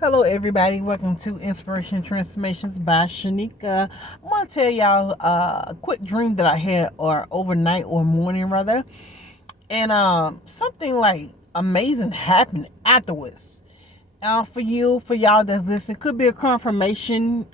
Hello, everybody. Welcome to Inspiration Transformations by Shanika. I want to tell y'all a quick dream that I had, or overnight or morning rather, and something like amazing happened afterwards. For y'all that's listening, could be a confirmation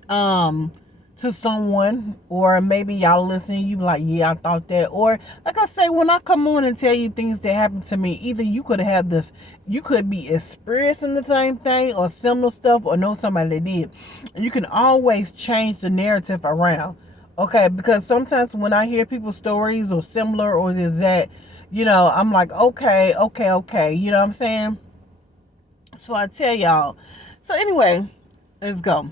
to someone, or maybe y'all listening, you be like, yeah, I thought that. Or like I say, when I come on and tell you things that happened to me, either you could have this, you could be experiencing the same thing or similar stuff, or know somebody that did. You can always change the narrative around. Okay, because sometimes when I hear people's stories or similar or this that, I'm like, okay, you know what I'm saying? So I tell y'all. So anyway, let's go.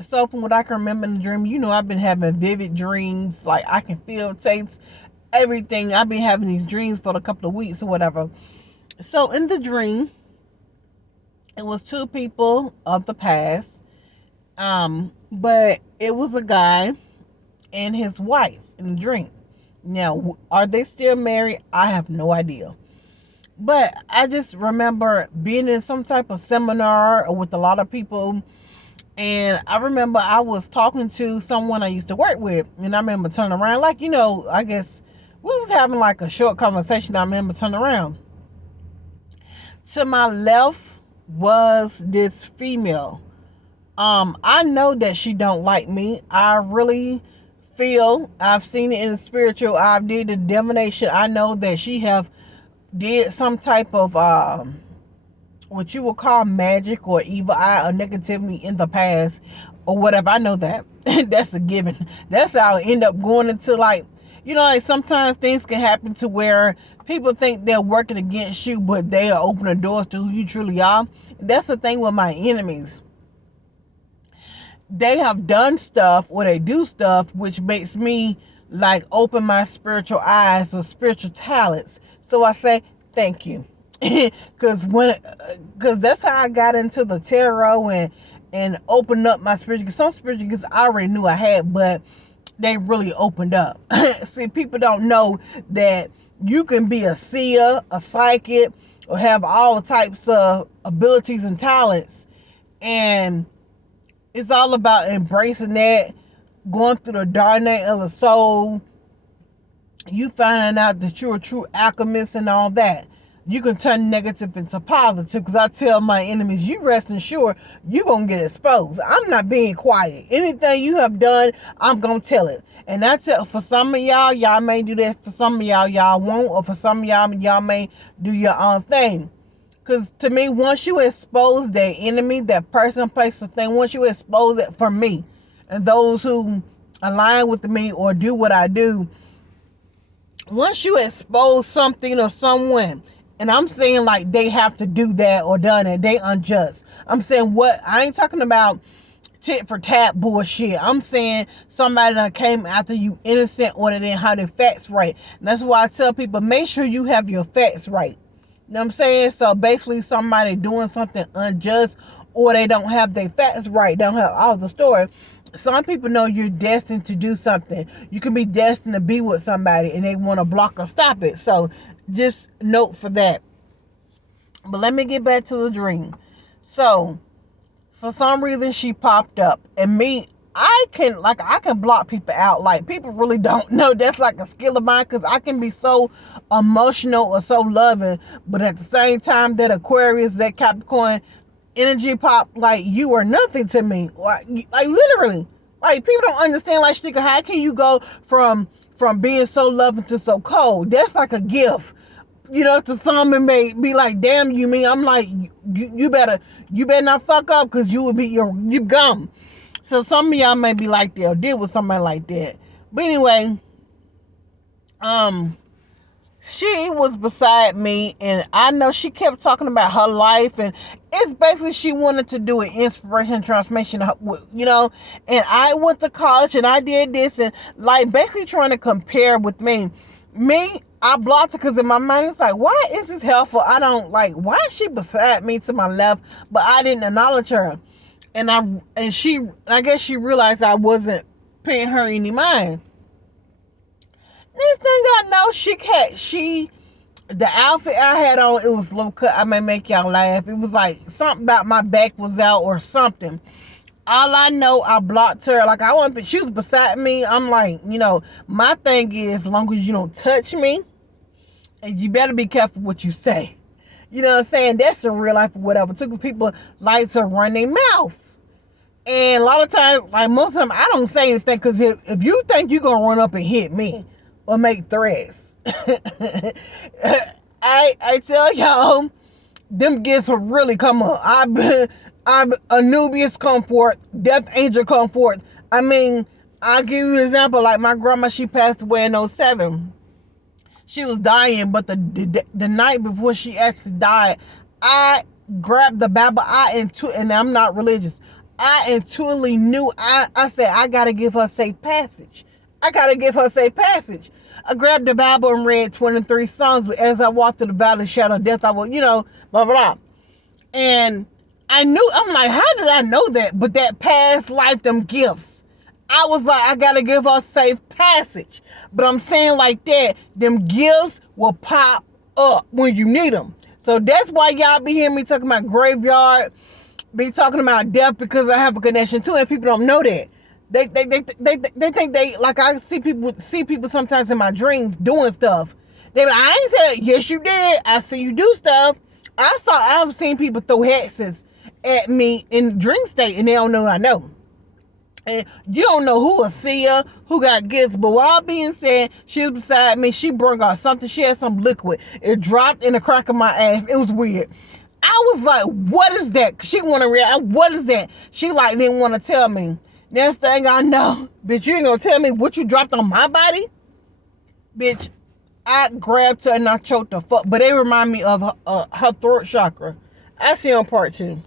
So from what I can remember in the dream, I've been having vivid dreams. Like I can feel, taste, everything. I've been having these dreams for a couple of weeks or whatever. So in the dream, it was two people of the past. But it was a guy and his wife in the dream. Now, are they still married? I have no idea. But I just remember being in some type of seminar with a lot of people. And I remember I was talking to someone I used to work with. And I remember turning around. Like, I guess we was having like a short conversation. I remember turning around. To my left was this female. I know that she don't like me. I really feel, I've seen it in the spiritual. I've did the divination. I know that she have did some type of what you would call magic or evil eye or negativity in the past or whatever. I know that. That's a given. That's how I end up going into like sometimes things can happen to where people think they're working against you, but they are opening doors to who you truly are. That's the thing with my enemies. They have done stuff or they do stuff which makes me like open my spiritual eyes or spiritual talents. So I say thank you. Because that's how I got into the tarot and opened up my spiritual. Some spiritual gifts I already knew I had, but they really opened up. See, people don't know that you can be a seer, a psychic, or have all types of abilities and talents, and it's all about embracing that, going through the dark night of the soul. You finding out that you're a true alchemist and all that. You can turn negative into positive, because I tell my enemies, you rest assured you're going to get exposed. I'm not being quiet. Anything you have done, I'm going to tell it. And I tell, for some of y'all may do that. For some of y'all won't. Or for some of y'all may do your own thing. Because to me, once you expose that enemy, that person, place, or thing, once you expose it for me, and those who align with me or do what I do, once you expose something or someone, and I'm saying like they have to do that or done it, they unjust. I'm saying I ain't talking about tit for tat bullshit. I'm saying somebody that came after you innocent or they didn't have their facts right. And that's why I tell people, make sure you have your facts right. You know what I'm saying? So basically somebody doing something unjust or they don't have their facts right, don't have all the story. Some people know you're destined to do something. You can be destined to be with somebody and they want to block or stop it. So just note for that. But let me get back to the dream. So for some reason she popped up, and me, I can block people out. Like, people really don't know that's like a skill of mine, because I can be so emotional or so loving, but at the same time that Aquarius, that Capricorn energy pop, like, you are nothing to me. Like literally, like, people don't understand. Like, Stika, how can you go from being so loving to so cold? That's like a gift. To some it may be like, damn, you mean? I'm like, you better not fuck up, because you will be you gum. So some of y'all may be like that or deal with somebody like that. But anyway, she was beside me, and I know she kept talking about her life, and it's basically she wanted to do an inspiration transformation, and I went to college and I did this, and like basically trying to compare with me. I blocked her, because in my mind it's like, why is this helpful? I don't like, why is she beside me to my left, but I didn't acknowledge her. And I guess she realized I wasn't paying her any mind. Next thing I know, The outfit I had on, it was low cut. I may make y'all laugh. It was like something about my back was out or something. All I know, I blocked her. Like, I want, she was beside me. I'm like, my thing is, as long as you don't touch me, and you better be careful what you say. You know what I'm saying? That's in real life or whatever. Took people like to run their mouth. And a lot of times, like most of the time, I don't say anything because if you think you're going to run up and hit me or make threats, I tell y'all, them gifts will really come up. I'm Anubius comfort, Death Angel comfort. I mean, I'll give you an example. Like my grandma, she passed away in '07. She was dying, but the night before she actually died, I grabbed the Bible. And I'm not religious. I intuitively knew. I said, I gotta give her safe passage. I I grabbed the Bible and read 23 Psalms. But as I walked through the valley of the shadow of death, I will, blah, blah, blah. And I'm like, how did I know that? But that past life, them gifts. I was like, I gotta give her safe passage. But I'm saying like that, them gifts will pop up when you need them. So that's why y'all be hearing me talking about graveyard, be talking about death, because I have a connection to it. People don't know that. They think they, like, I see people sometimes in my dreams doing stuff. They like, I ain't said, yes you did. I see you do stuff. I've seen people throw hexes at me in dream state and they don't know I know. And you don't know who a seer, who got gifts. But with all being said, she was beside me. She brought out something. She had some liquid. It dropped in the crack of my ass. It was weird. I was like, what is that? She want to react. What is that? She like didn't want to tell me. Next thing I know, bitch, you ain't gonna tell me what you dropped on my body? Bitch, I grabbed her and I choked her fuck. But they remind me of her throat chakra. I see on part 2.